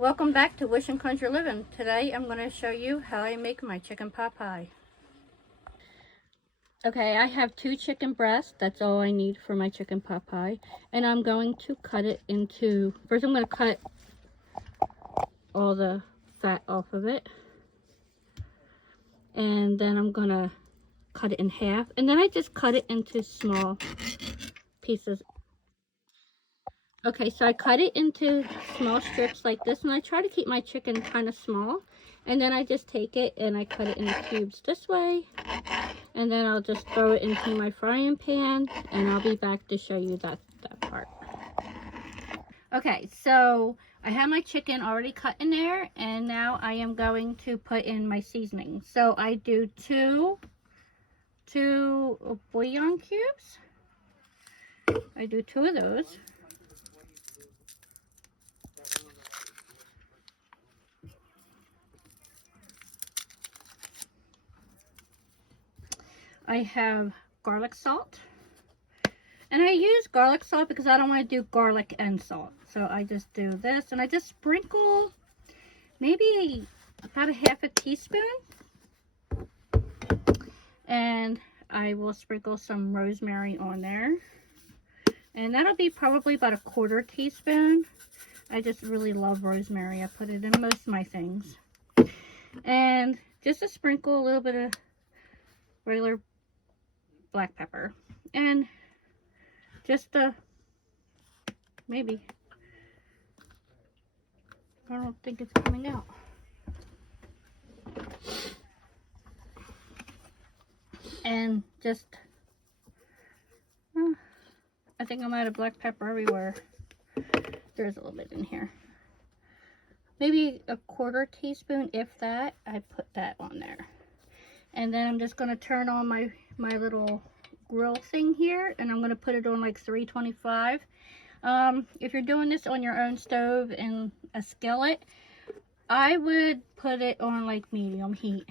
Welcome back to Wish and Country Living. Today I'm going to show you how I make my chicken pot pie. Okay, I have 2 chicken breasts. That's all I need for my chicken pot pie. And I'm going to cut it into, first I'm going to cut all the fat off of it. And then I'm going to cut it in half. And then I just cut it into small pieces. Okay, so I cut it into small strips like this, and I try to keep my chicken kind of small. And then I just take it and I cut it into cubes this way. And then I'll just throw it into my frying pan, and I'll be back to show you that part. Okay, so I have my chicken already cut in there, and now I am going to put in my seasoning. So I do two bouillon cubes. I do 2 of those. I have garlic salt, and I use garlic salt because I don't want to do garlic and salt. So I just do this, and I just sprinkle maybe about a half a teaspoon, and I will sprinkle some rosemary on there, and that'll be probably about a 1/4 teaspoon. I just really love rosemary. I put it in most of my things. And just a sprinkle, a little bit of regular black pepper, and just maybe, I don't think it's coming out. And just I think I'm out of black pepper everywhere. There's a little bit in here, maybe a 1/4 teaspoon, if that. I put that on there. And then I'm just going to turn on my little grill thing here, and I'm going to put it on like 325. If you're doing this on your own stove and a skillet, I would put it on like medium heat.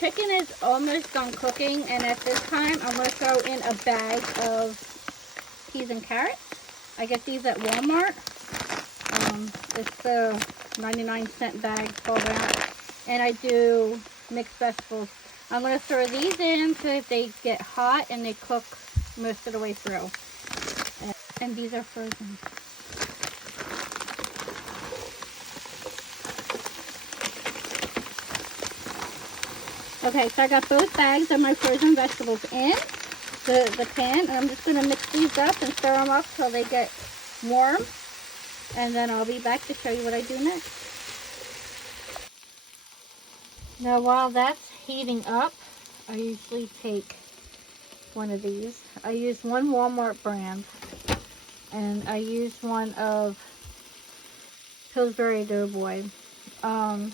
Chicken is almost done cooking, and at this time I'm going to throw in a bag of peas and carrots. I get these at Walmart. It's the 99-cent bag, 12 ounce, and I do mixed vegetables. I'm going to throw these in so that they get hot and they cook most of the way through. And these are frozen. Okay, so I got both bags of my frozen vegetables in the pan, and I'm just going to mix these up and stir them up till they get warm. And then I'll be back to show you what I do next. Now while that's heating up, I usually take one of these. I use one Walmart brand, and I use one of Pillsbury Doughboy. The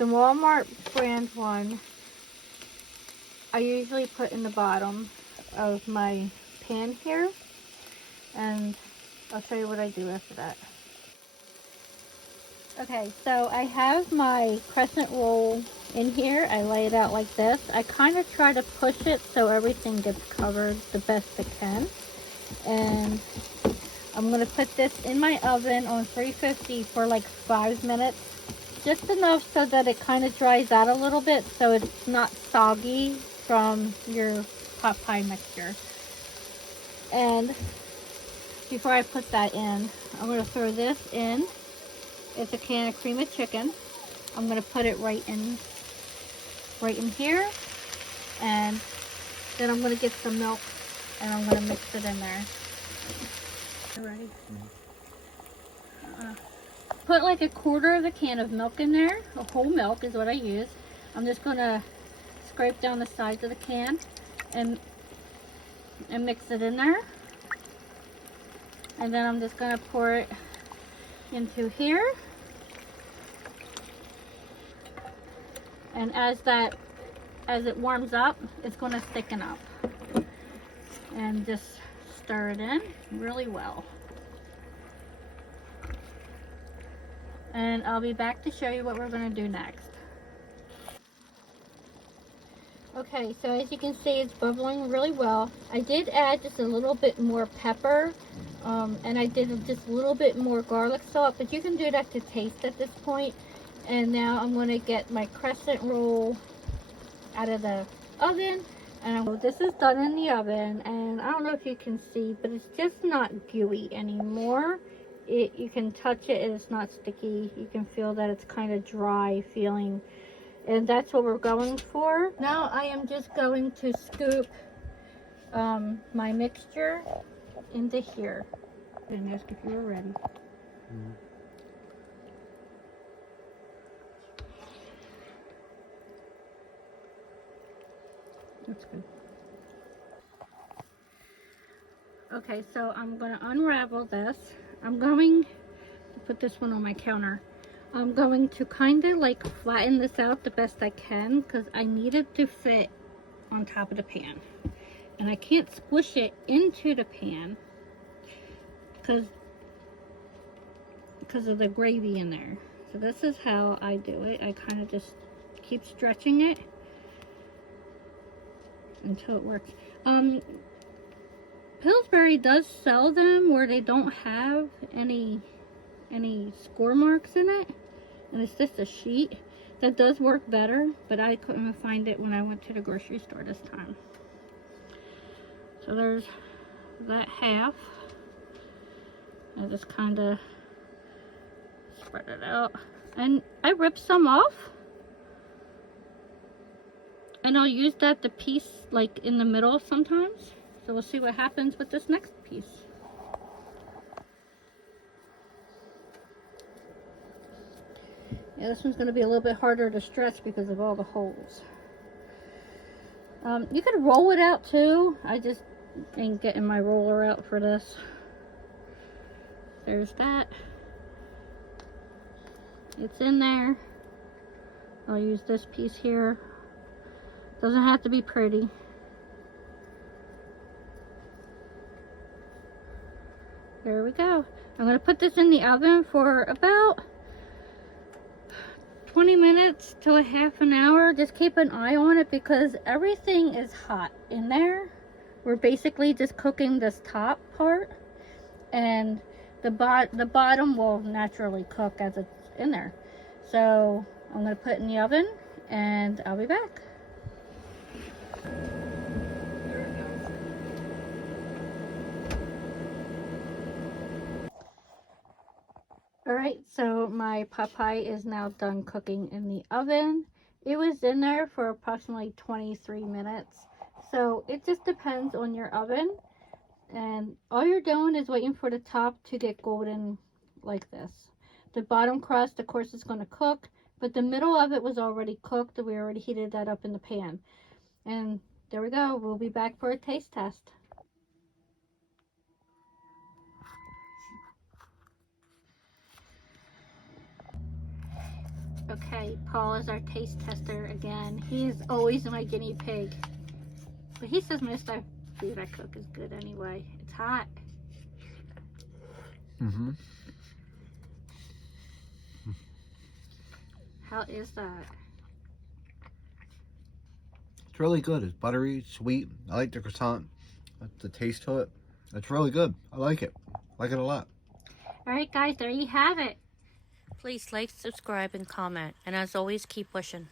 Walmart brand one, I usually put in the bottom of my pan here, and I'll show you what I do after that. Okay, so I have my crescent roll in here. I lay it out like this. I kind of try to push it so everything gets covered the best it can. And I'm going to put this in my oven on 350 for like 5 minutes. Just enough so that it kind of dries out a little bit so it's not soggy from your pot pie mixture. And before I put that in, I'm going to throw this in. It's a can of cream of chicken. I'm going to put it right in here, and then I'm going to get some milk and I'm going to mix it in there. Ready? Put like a 1/4 of a can of milk in there. A whole milk is what I use. I'm just going to scrape down the sides of the can and mix it in there. And then I'm just going to pour it into here. And as it warms up, it's going to thicken up. And just stir it in really well. And I'll be back to show you what we're going to do next. Okay, so as you can see, it's bubbling really well. I did add just a little bit more pepper, and I did just a little bit more garlic salt, but you can do that to taste at this point. And now I'm going to get my crescent roll out of the oven. And this is done in the oven, and I don't know if you can see, but it's just not gooey anymore. You can touch it and it's not sticky. You can feel that it's kind of dry feeling. And that's what we're going for. Now I am just going to scoop my mixture into here. And ask if you were ready. Mm-hmm. That's good. Okay, so I'm going to unravel this. I'm going to put this one on my counter. I'm going to kind of like flatten this out the best I can because I need it to fit on top of the pan. And I can't squish it into the pan because of the gravy in there. So this is how I do it. I kind of just keep stretching it until it works. Pillsbury does sell them where they don't have any score marks in it, and it's just a sheet. That does work better, but I couldn't find it when I went to the grocery store this time. So there's that half. I just kind of spread it out, and I ripped some off, and I'll use that to piece like in the middle sometimes. So we'll see what happens with this next piece. Yeah, this one's going to be a little bit harder to stretch because of all the holes. You could roll it out too. I just ain't getting my roller out for this. There's that. It's in there. I'll use this piece here. Doesn't have to be pretty. There we go. I'm going to put this in the oven for about 20 minutes to a half an hour. Just keep an eye on it because everything is hot in there. We're basically just cooking this top part, and the bottom will naturally cook as it's in there. So I'm going to put it in the oven and I'll be back. Alright, so my PotPie is now done cooking in the oven. It was in there for approximately 23 minutes. So it just depends on your oven. And all you're doing is waiting for the top to get golden like this. The bottom crust, of course, is going to cook. But the middle of it was already cooked. We already heated that up in the pan. And there we go. We'll be back for a taste test. Okay, Paul is our taste tester again. He is always my guinea pig. But he says most of the food I cook is good anyway. It's hot. Mm-hmm. How is that? It's really good. It's buttery, sweet. I like the croissant. The taste to it. It's really good. I like it. I like it a lot. Alright guys, there you have it. Please like, subscribe, and comment. And as always, keep pushing.